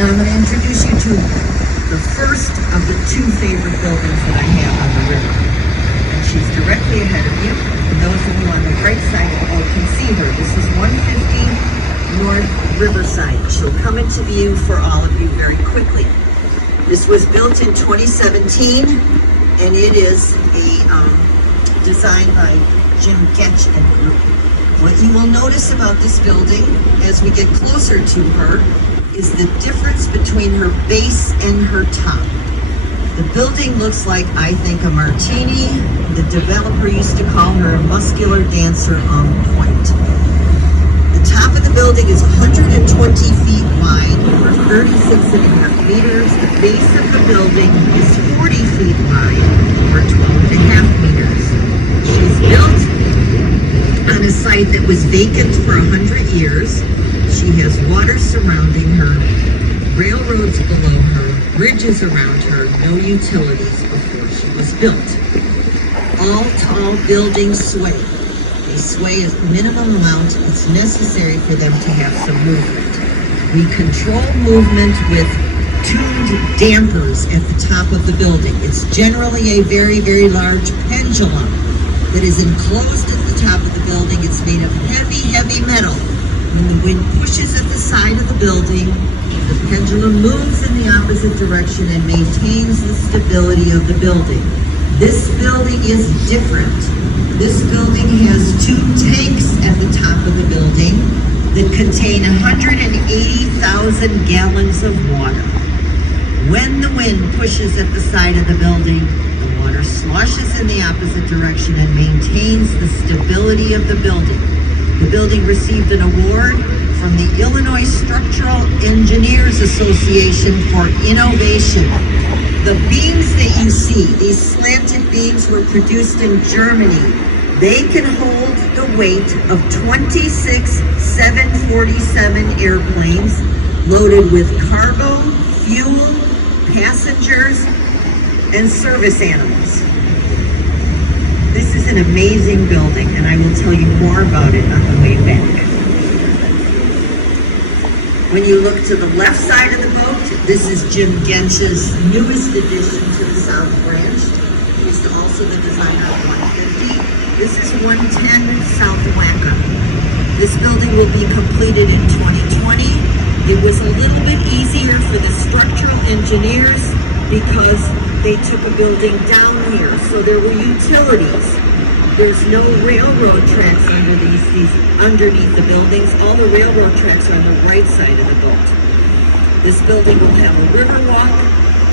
Now I'm going to introduce you to the first of the two favorite buildings that I have on the river. And she's directly ahead of you. And those of you on the right side of the boat can see her. This is 150 North Riverside. She'll come into view for all of you very quickly. This was built in 2017, and it is a design by Jim Getch and Group. What you will notice about this building as we get closer to her is the difference between her base and her top. The building looks like, I think, a martini. The developer used to call her a muscular dancer on point. The top of the building is 120 feet wide, or 36.5 meters. The base of the building is 40 feet wide, or 12.5 meters. She's built on a site that was vacant for 100 years. She has water surrounding her, railroads below her, bridges around her, no utilities before she was built. All tall buildings sway. They sway a minimum amount. It's necessary for them to have some movement. We control movement with tuned dampers at the top of the building. It's generally a very, very large pendulum that is enclosed at the top of the building. It's made of heavy, heavy metal. When the wind pushes at the side of the building, the pendulum moves in the opposite direction and maintains the stability of the building. This building is different. This building has two tanks at the top of the building that contain 180,000 gallons of water. When the wind pushes at the side of the building, the water sloshes in the opposite direction and maintains the stability of the building. The building received an award from the Illinois Structural Engineers Association for innovation. The beams that you see, these slanted beams, were produced in Germany. They can hold the weight of 26 747 airplanes loaded with cargo, fuel, passengers, and service animals. This is an amazing building, and I will tell you more about it on the way back. When you look to the left side of the boat, this is Jim Gench's newest addition to the South Branch. He's also the designer of 150. This is 110 South Wacca. This building will be completed in 2020. It was a little bit easier for the structural engineers because they took a building down here, so there were utilities. There's no railroad tracks underneath the buildings. All the railroad tracks are on the right side of the boat. This building will have a river walk,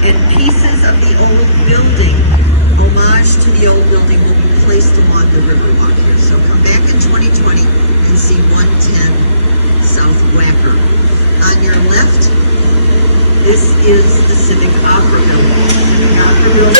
and pieces of the old building, homage to the old building, will be placed along the river walk here. So come back in 2020 and see 110 South Wacca. On your left, this is the Civic Opera Building. Civic Opera Building.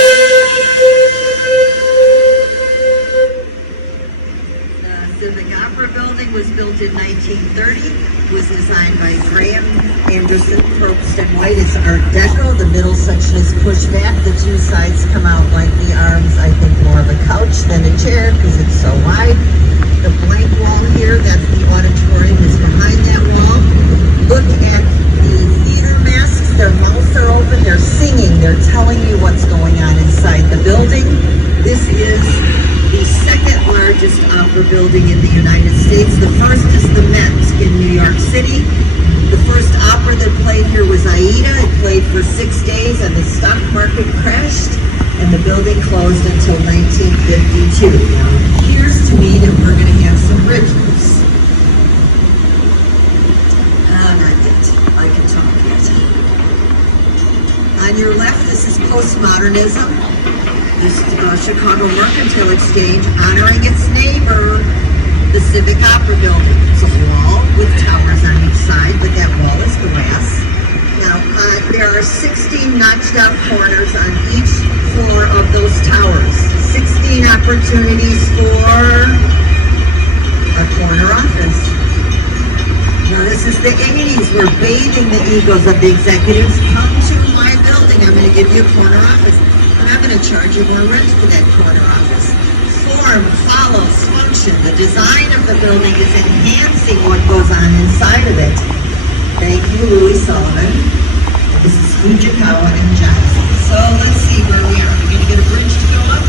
The Civic Opera Building was built in 1930. It was designed by Graham, Anderson, Probst, and White. It's Art Deco. The middle section is pushed back. The two sides come out like the arms, I think, more of a couch than a chair because it's so wide. The blank wall here, that's the auditorium, is behind that wall. Look at the theater masks. Their mouths are open. They're singing. They're telling you what's going on inside the building. This is the second largest opera building in the United States. The first is the Met in New York City. The first opera that played here was Aida. It played for 6 days and the stock market crashed and the building closed until 1952. Now, it appears to me that we're going to have some bridges. Not yet. I can talk yet. On your left, this is postmodernism. This Chicago Mercantile Exchange honoring its neighbor, the Civic Opera Building. It's a wall with towers on each side, but that wall is glass. Now, there are 16 notched out corners on each floor of those towers. 16 opportunities for a corner office. Now, this is the 80s. We're bathing the egos of the executives. Come to my building. I'm going to give you a corner office. I'm going to charge you more rent for that corner office. Form follows function. The design of the building is enhancing what goes on inside of it. Thank you, Louis Sullivan. This is Fujikawa and Johnson. So let's see where we are. We're going to get a bridge to go up.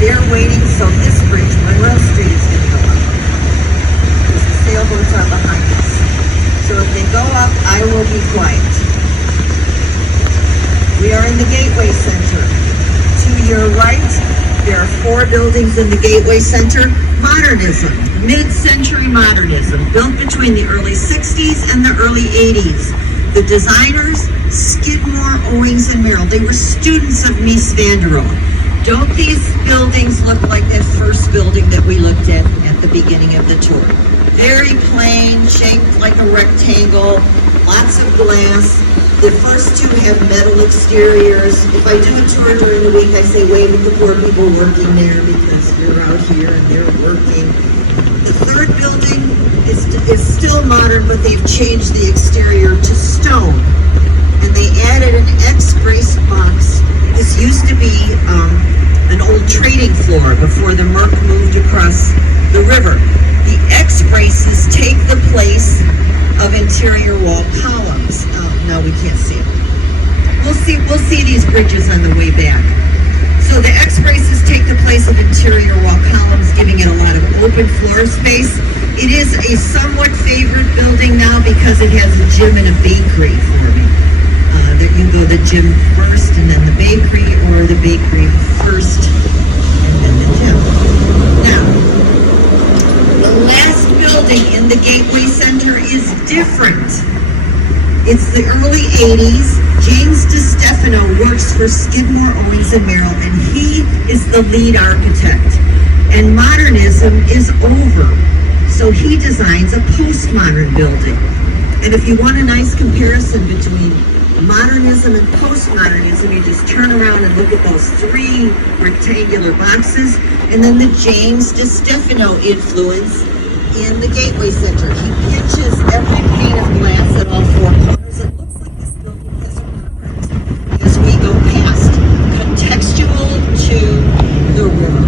They're waiting, so this bridge, Monroe Street, is going to go up. Because the sailboats are behind us. So if they go up, I will be quiet. We are in the Gateway Center. To your right, there are 4 buildings in the Gateway Center. Modernism, mid-century modernism, built between the early 60s and the early 80s. The designers, Skidmore, Owings, and Merrill. They were students of Mies van der Rohe. Don't these buildings look like that first building that we looked at the beginning of the tour? Very plain, shaped like a rectangle, lots of glass. The first 2 have metal exteriors. If I do a tour during the week, I say wave at the poor people working there because they're out here and they're working. The third building is still modern, but they've changed the exterior to stone. And they added an X-brace box. This used to be an old trading floor before the Merc moved across the river. The X-braces take the place of interior wall columns. No, we can't see it. We'll see these bridges on the way back. So the X-braces take the place of interior wall columns, giving it a lot of open floor space. It is a somewhat favored building now because it has a gym and a bakery for me. You can go the gym first and then the bakery, or the bakery first and then the gym. Now, the last building in the Gateway Center is different. It's the early 80s. James DiStefano works for Skidmore, Owings and Merrill, and he is the lead architect. And modernism is over. So he designs a postmodern building. And if you want a nice comparison between modernism and postmodernism, you just turn around and look at those 3 rectangular boxes, and then the James DiStefano influence in the Gateway Center. He pitches every pane of glass at all 4 corners. It looks like this building has current as we go past, contextual to the river.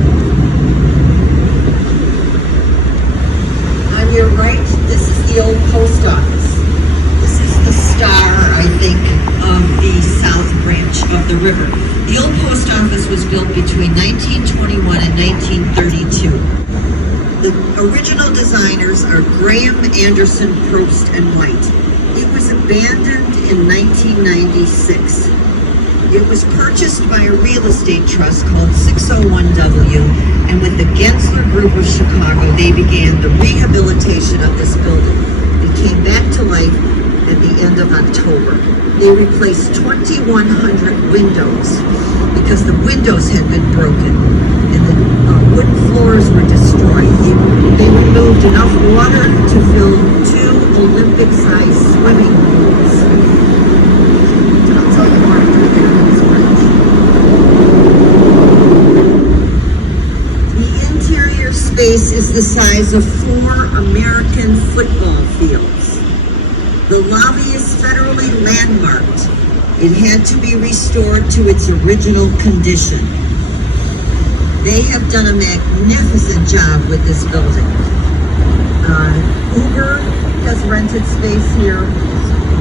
On your right, this is the old post office. This is the star, I think, of the south branch of the river. The old post office was built between 1921 and 1932. The original designers are Graham, Anderson, Probst, and White. It was abandoned in 1996. It was purchased by a real estate trust called 601W, and with the Gensler Group of Chicago, they began the rehabilitation of this building. It came back to life at the end of October. They replaced 2,100 windows because the windows had been broken and the wooden floors were destroyed. They removed enough water to fill 2 Olympic-sized swimming pools. I'll tell you more after we get on this bridge. The interior space is the size of 4 American football fields. The lobby is federally landmarked. It had to be restored to its original condition. They have done a magnificent job with this building. Uber has rented space here.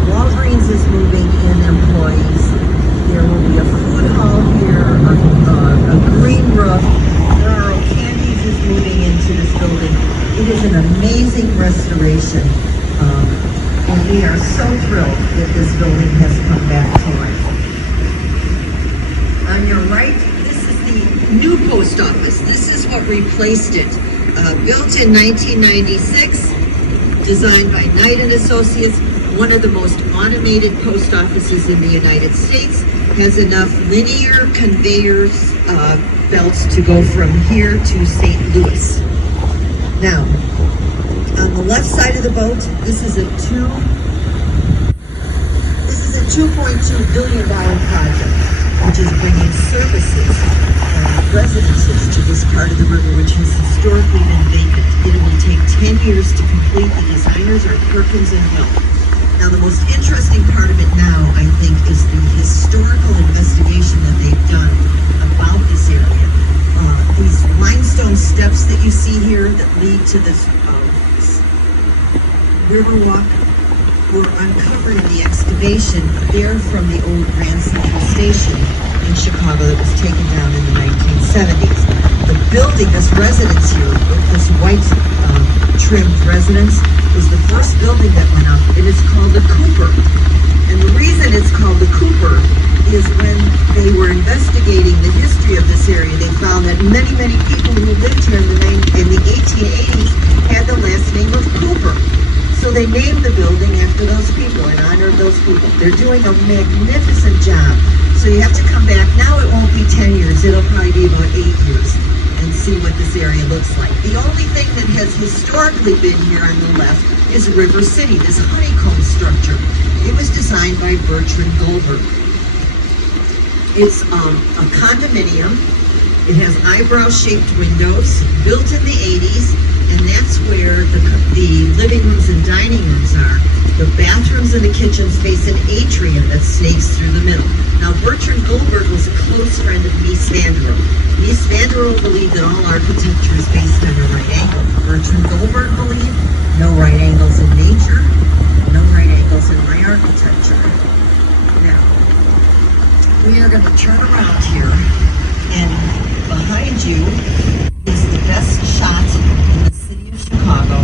Walgreens is moving in employees. There will be a food hall here, a green roof. Rural Candies is moving into this building. It is an amazing restoration. And we are so thrilled that this building has come back to life. On your right, this is the new post office. This is what replaced it. Built in 1996, designed by Knight and Associates, one of the most automated post offices in the United States, has enough linear conveyors belts to go from here to St. Louis. Now, on the left side of the boat, this is a $2.2 billion project, which is bringing services and residences to this part of the river, which has historically been vacant. It will take 10 years to complete. The designers are Perkins and Hill. Now, the most interesting part of it now, I think, is the historical investigation that they've done about this area. These limestone steps that you see here that lead to this river walk, were uncovered in the excavation there from the old Grand Central Station in Chicago that was taken down in the 1970s. The building, this residence here, this white trimmed residence, was the first building that went up. It is called the Cooper. And the reason it's called the Cooper is when they were investigating the history of this area, they found that many, many people who lived here in the 1880s had the last name of Cooper. So they named the building after those people, in honor of those people. They're doing a magnificent job. So you have to come back. Now it won't be 10 years. It'll probably be about 8 years and see what this area looks like. The only thing that has historically been here on the left is River City, this honeycomb structure. It was designed by Bertrand Goldberg. It's a condominium. It has eyebrow-shaped windows, built in the 80s, and that's where the living rooms and dining rooms are. The bathrooms and the kitchens face an atrium that snakes through the middle. Now, Bertrand Goldberg was a close friend of Mies van der Rohe. Mies van der Rohe believed that all architecture is based on a right angle. Bertrand Goldberg believed no right angles in nature, no right angles in my architecture. Now, we are going to turn around here, and behind you is the best shot in the city of Chicago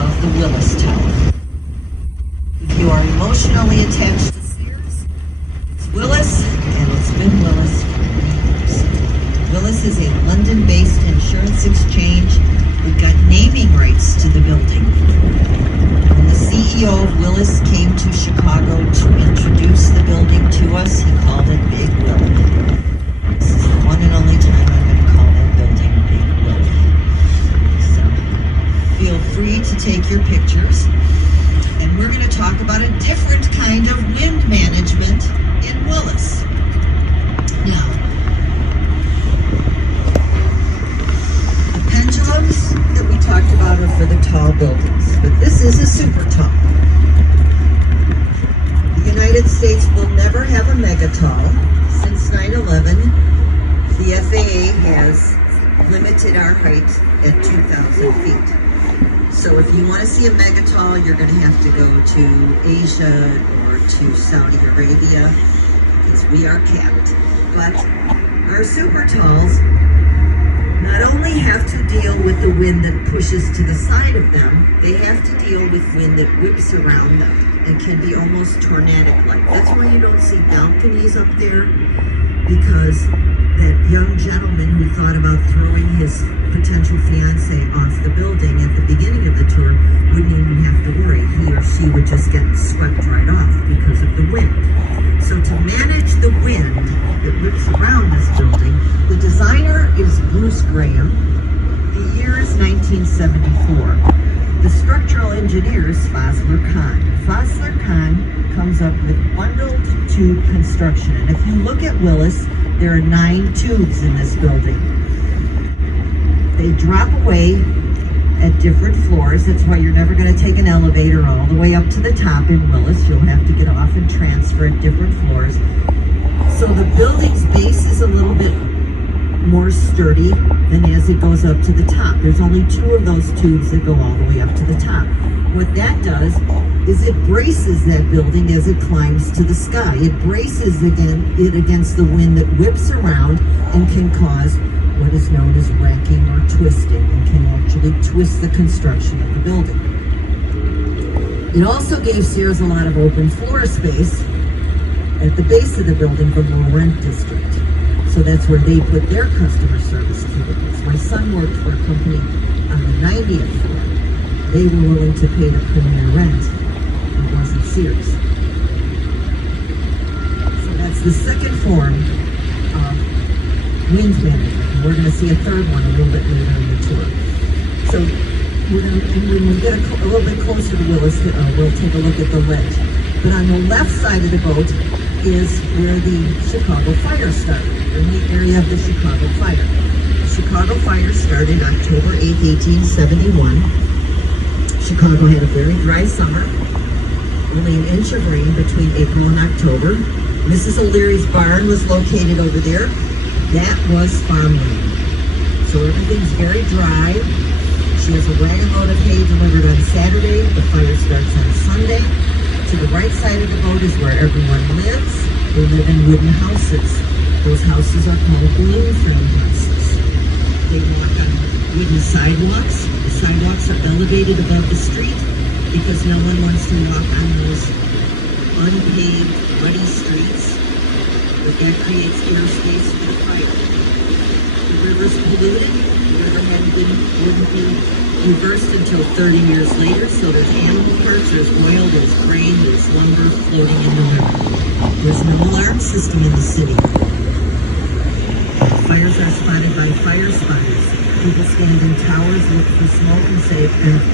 of the Willis Tower. If you are emotionally attached to Sears, it's Willis, and it's been Willis for many years. Willis is a London-based insurance exchange. We've got naming rights to the building. When the CEO of Willis came to Chicago to introduce the building to us, he called it Big Willie. This is the one and only time I'm going to call that building Big Willie. So feel free to take your pictures. And we're going to talk about a different kind of wind management in Willis. Now, the pendulums that we talked about are for the tall buildings, but this is a super tall. The United States will never have a mega tall. Since 9/11, the FAA has limited our height at 2,000 feet. So if you want to see a megatall, you're going to have to go to Asia or to Saudi Arabia, because we are capped. But our super talls not only have to deal with the wind that pushes to the side of them, they have to deal with wind that whips around them and can be almost tornadic-like. That's why you don't see balconies up there, because that young gentleman who thought about throwing his potential fiance off the building at the beginning of the tour wouldn't even have to worry. He or she would just get swept right off because of the wind. So to manage the wind that whips around this building, the designer is Bruce Graham. The year is 1974. The structural engineer is Fazler Khan. Fazler Khan comes up with bundled tube construction. And if you look at Willis, there are 9 tubes in this building. They drop away at different floors. That's why you're never going to take an elevator all the way up to the top in Willis. You'll have to get off and transfer at different floors. So the building's base is a little bit more sturdy than as it goes up to the top. There's only 2 of those tubes that go all the way up to the top. What that does is it braces that building as it climbs to the sky. It braces it against the wind that whips around and can cause what is known as racking or twisting, and can actually twist the construction of the building. It also gave Sears a lot of open floor space at the base of the building for low rent district. So that's where they put their customer service cubicles. My son worked for a company on the 90th floor. They were willing to pay the premier rent. It wasn't Sears. So that's the second form of wind management. We're going to see a third one a little bit later in the tour. So when we get a little bit closer to Willis, we'll take a look at the ledge. But on the left side of the boat is where the Chicago fire started, in the area of the Chicago fire. The Chicago fire started October 8, 1871. Chicago had a very dry summer, only an inch of rain between April and October. Mrs. O'Leary's barn was located over there. That was farmland. So everything's very dry. She has a wagon load of hay delivered on Saturday. The fire starts on Sunday. To the right side of the boat is where everyone lives. They live in wooden houses. Those houses are called balloon frame houses. They walk on wooden sidewalks. The sidewalks are elevated above the street because no one wants to walk on those unpaved, muddy streets. But that creates airspace for the fire. The river's polluted. The river wouldn't be reversed until 30 years later, so there's animal parts, there's oil, there's grain, there's lumber floating in the river. There's no alarm system in the city. Fires are spotted by fire spotters. People stand in towers, look for smoke, and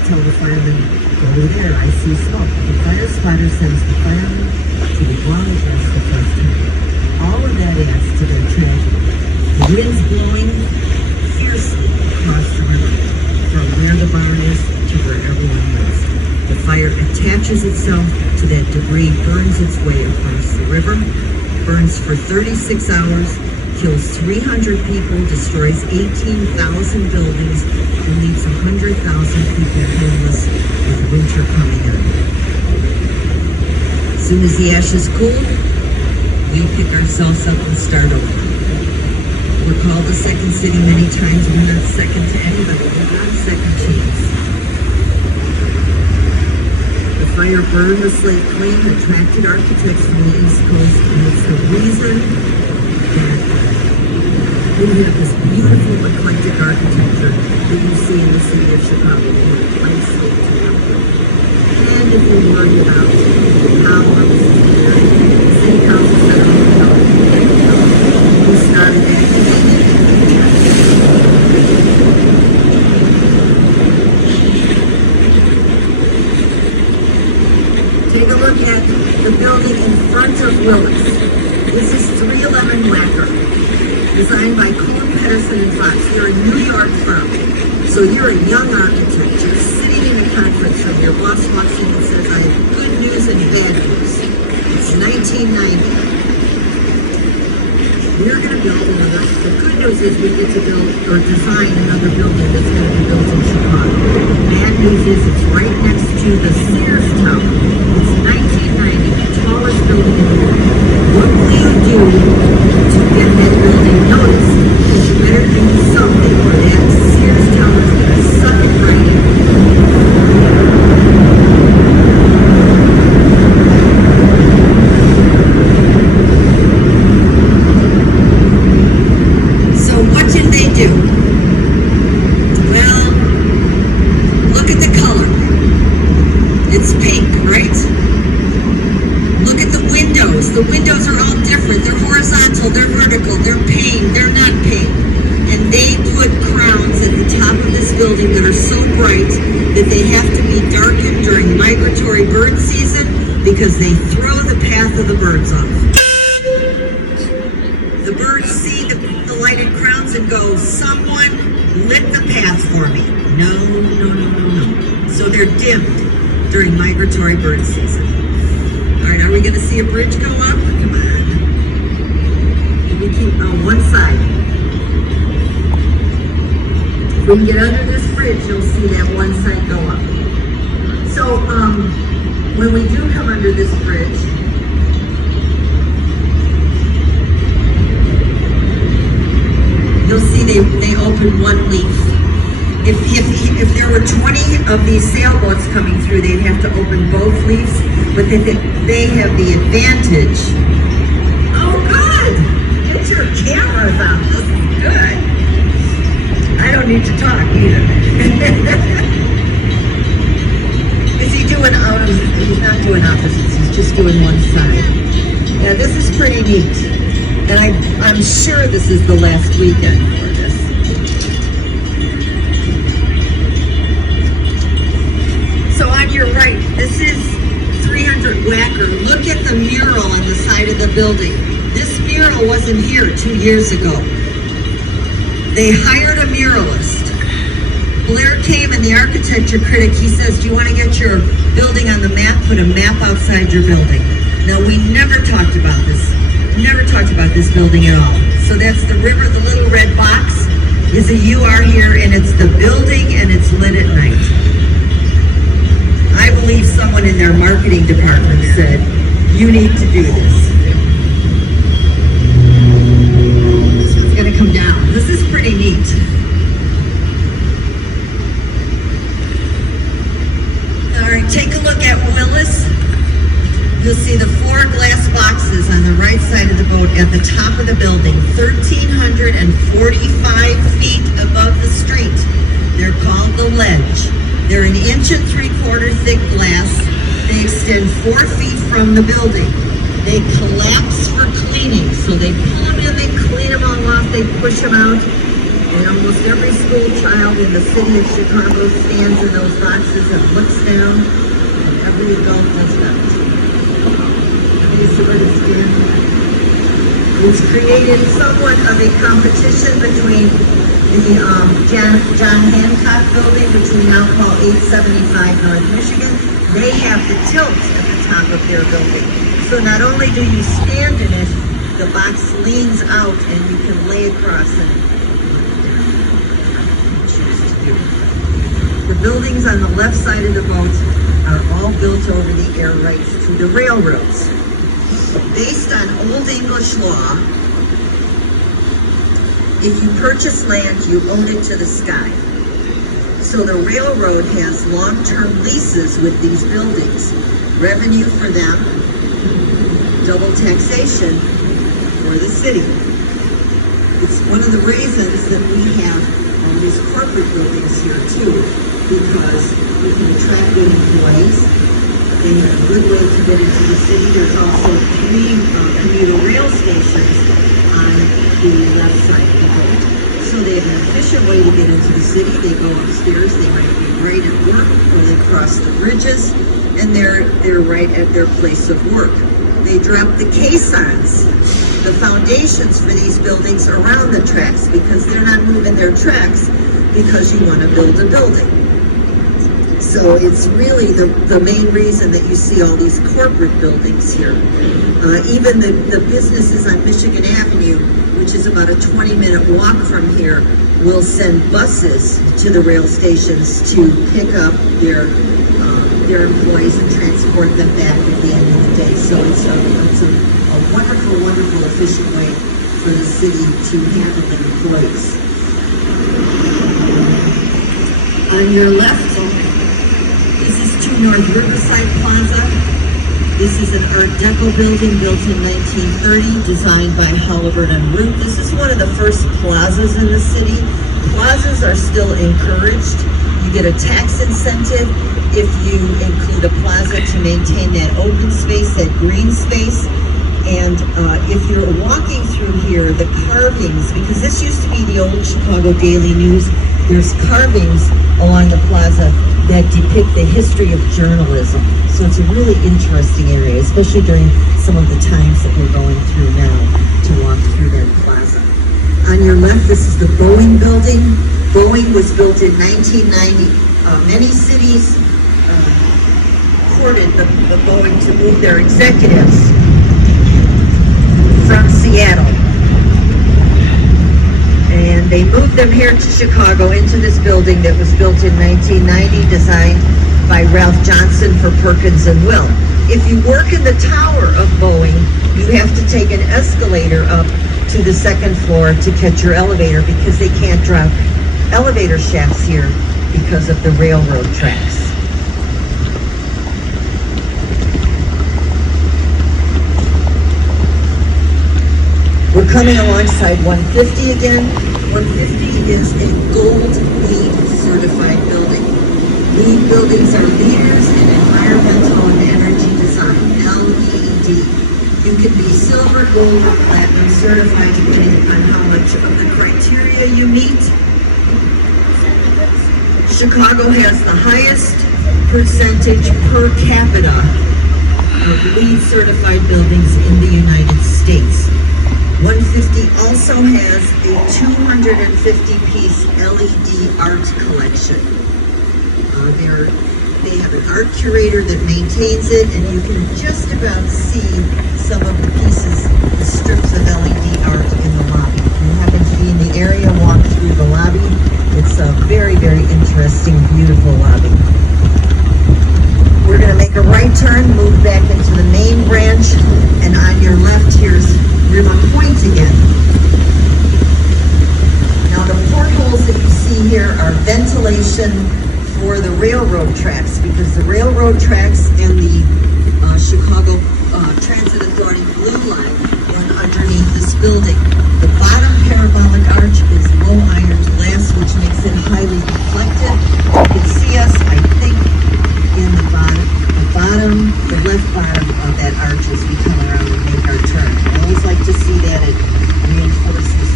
tell the firemen, go there, I see smoke. The fire spotter sends the firemen to the ground first the first time. All of that adds to their tragedy. The wind's blowing fiercely across the river, from where the barn is to where everyone lives. The fire attaches itself to that debris, burns its way across the river, burns for 36 hours, kills 300 people, destroys 18,000 buildings, and leaves 100,000 people homeless with winter coming on. As soon as the ashes cool, we pick ourselves up and start over. We're called the second city many times. We're not second to anybody. We're not second chance. The fire burned the slate clean, attracted architects from the East Coast, and it's the reason that we have this beautiful eclectic architecture that you see in the city of Chicago, from blank slate to outdoor. And if you worry about how our city council said, we started that. Take a look at the building in front of Willis. This is 311 Wacker, designed by Cohen, Pedersen, and Fox. They're a New York firm. So you're a young architect. You're sitting in a conference room. Your boss walks in and says, I have good news and bad news. It's 1990. We're going to build another, the good news is we get to build or design another building that's going to be built in Chicago. The bad news is it's right next to the Sears Tower. It's 1990, the tallest building in the world. What will you do to get that building noticed? Because you better do something or that Sears Tower is going to suck it right in. The windows are all different. They're horizontal, they're vertical, they're pane, they're not pane. And they put crowns at the top of this building that are so bright that they have to be darkened during migratory bird season because they throw the path of the birds off. The birds see the lighted crowns and go, someone lit the path for me. No, no, no, no, no. So they're dimmed during migratory bird season. All right, are we going to see a bridge go up? Come on. Can we keep on one side? If we can get under this bridge, you'll see that one side go up. So, when we do come under this bridge, you'll see they open one leaf. If there were 20 of these sailboats coming through, they'd have to open both leaves, but they have the advantage. Oh, good! Get your cameras out. This is good. I don't need to talk either. Is he doing opposites? He's not doing opposites. He's just doing one side. Yeah, this is pretty neat. And I'm sure this is the last weekend for this. So on your right, this is 300 Wacker. Look at the mural on the side of the building. This mural wasn't here 2 years ago. They hired a muralist. Blair came and the architecture critic, he says, do you want to get your building on the map? Put a map outside your building. Now, we never talked about this. Never talked about this building at all. So that's the river, the little red box is a UR here, and it's the building, and it's lit at night. I've believe someone in their marketing department said, you need to do this. This one's gonna come down. This is pretty neat. All right, take a look at Willis. You'll see the 4 glass boxes on the right side of the boat at the top of the building, 1,345 feet above the street. They're called the ledge. They're 1 3/4 inch thick glass. They extend 4 feet from the building. They collapse for cleaning, so they pull them in, they clean them all off, they push them out. And almost every school child in the city of Chicago stands in those boxes and looks down, and every adult does that. It's created somewhat of a competition between the John Hancock building, which we now call 875 North Michigan. They have the tilt at the top of their building. So not only do you stand in it, the box leans out and you can lay across it. The buildings on the left side of the boat are all built over the air rights to the railroads. Based on Old English law, if you purchase land, you own it to the sky. So the railroad has long-term leases with these buildings. Revenue for them, double taxation for the city. It's one of the reasons that we have all these corporate buildings here too, because we can attract good employees. They have a good way to get into the city. There's also 3 commuter rail stations on the left side of the boat. So they have an efficient way to get into the city. They go upstairs, they might be right at work, or they cross the bridges, and they're right at their place of work. They drop the caissons, the foundations for these buildings around the tracks, because they're not moving their tracks because you want to build a building. So it's really the main reason that you see all these corporate buildings here. Even the businesses on Michigan Avenue, which is about a 20-minute walk from here, will send buses to the rail stations to pick up their employees and transport them back at the end of the day. So it's a wonderful, wonderful, efficient way for the city to handle the employees. On your left, this is 2 North Riverside Plaza. This is an Art Deco building built in 1930, designed by Halliburton Root. This is one of the first plazas in the city. Plazas are still encouraged. You get a tax incentive if you include a plaza to maintain that open space, that green space. And if you're walking through here, the carvings, because this used to be the old Chicago Daily News, there's carvings along the plaza that depict the history of journalism. So it's a really interesting area, especially during some of the times that we're going through now to walk through that plaza. On your left, this is the Boeing building. Boeing was built in 1990. Many cities courted the Boeing to move their executives from Seattle. And they moved them here to Chicago into this building that was built in 1990, designed by Ralph Johnson for Perkins and Will. If you work in the tower of Boeing, you have to take an escalator up to the 2nd floor to catch your elevator, because they can't drop elevator shafts here because of the railroad tracks. We're coming alongside 150 again. 150 is a gold LEED certified building. LEED buildings are leaders in environmental and energy design, LEED. You can be silver, gold, or platinum certified depending upon how much of the criteria you meet. Chicago has the highest percentage per capita of LEED certified buildings in the United States. 150 also has a 250-piece LED art collection. They have an art curator that maintains it, and you can just about see some of the pieces, the strips of LED art in the lobby. If you happen to be in the area, walk through the lobby. It's a very, very interesting, beautiful lobby. We're elevation for the railroad tracks, because the railroad tracks and the Chicago Transit Authority Blue Line run underneath this building. The bottom parabolic arch is low iron glass, which makes it highly reflective. You can see us, I think, in the left bottom of that arch as we come around and make our turn. I always like to see that. It reinforces